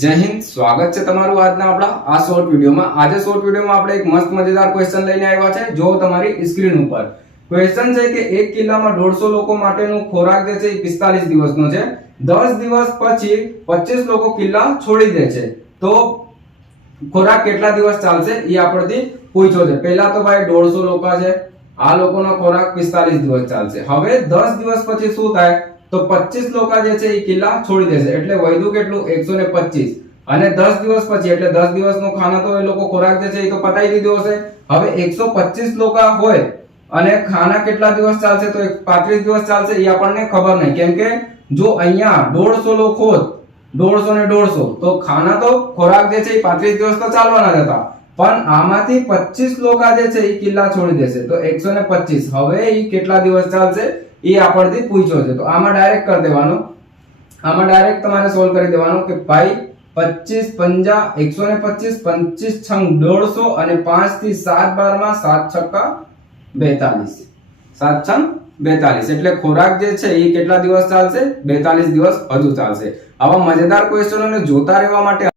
જય હિન્દ, સ્વાગત છે તમારું આજના આપણા આ શોર્ટ વિડીયોમાં। આજે શોર્ટ વિડીયોમાં આપણે એક મસ્ત મજેદાર ક્વેશ્ચન લઈને આવ્યા છે। જો તમારી સ્ક્રીન ઉપર ક્વેશ્ચન છે કે એક કિલ્લામાં 150 લોકો માટેનું ખોરાક જે છે એ 45 દિવસનો છે। 10 દિવસ પછી 25 લોકો કિલ્લા છોડી દે છે, તો ખોરાક કેટલા દિવસ ચાલશે એ આપણથી પૂછ્યો છે। પહેલા તો ભાઈ 150 લોકો છે, આ લોકોનો ખોરાક 45 દિવસ ચાલશે। હવે 10 દિવસ પછી શું થાય તો 25 લોકો જે છે એ કિલ્લા છોડી દેશે, એટલે વધ્યું કેટલું 125, અને 10 દિવસ પછી એટલે 10 દિવસનો ખાના તો એ લોકો ખોરાક જે છે એ તો પતાઈ દીધો હશે। હવે 125 લોકો હોય અને ખાના કેટલા દિવસ ચાલશે તો 35 દિવસ ચાલશે, એ આપણને ખબર નહીં, કેમ કે જો અહીંયા 150 લોકો હોત, 150 ને 150, તો ખાના તો ખોરાક જે છે એ 35 દિવસ તો ચાલવાના જ હતા, પણ આમાંથી 25 લોકો જે છે એ કિલ્લા છોડી દેશે, તો 125 હવે એ કેટલા દિવસ ચાલશે એ આપણથી પૂછ્યો છે। તો આમાં ડાયરેક્ટ કરી દેવાનું, આમાં ડાયરેક્ટ તમારે સોલ્વ કરી દેવાનું કે ભાઈ 25 50 125, 25 છંગ 150 અને 5 થી 7 12 માં 7 છક્કા 42, 7 છંગ 42, એટલે ખોરાક જે છે એ કેટલા દિવસ ચાલશે? 42 દિવસ હજુ ચાલશે। આવા મજેદાર ક્વેશ્ચનોને જોતા રહેવા માટે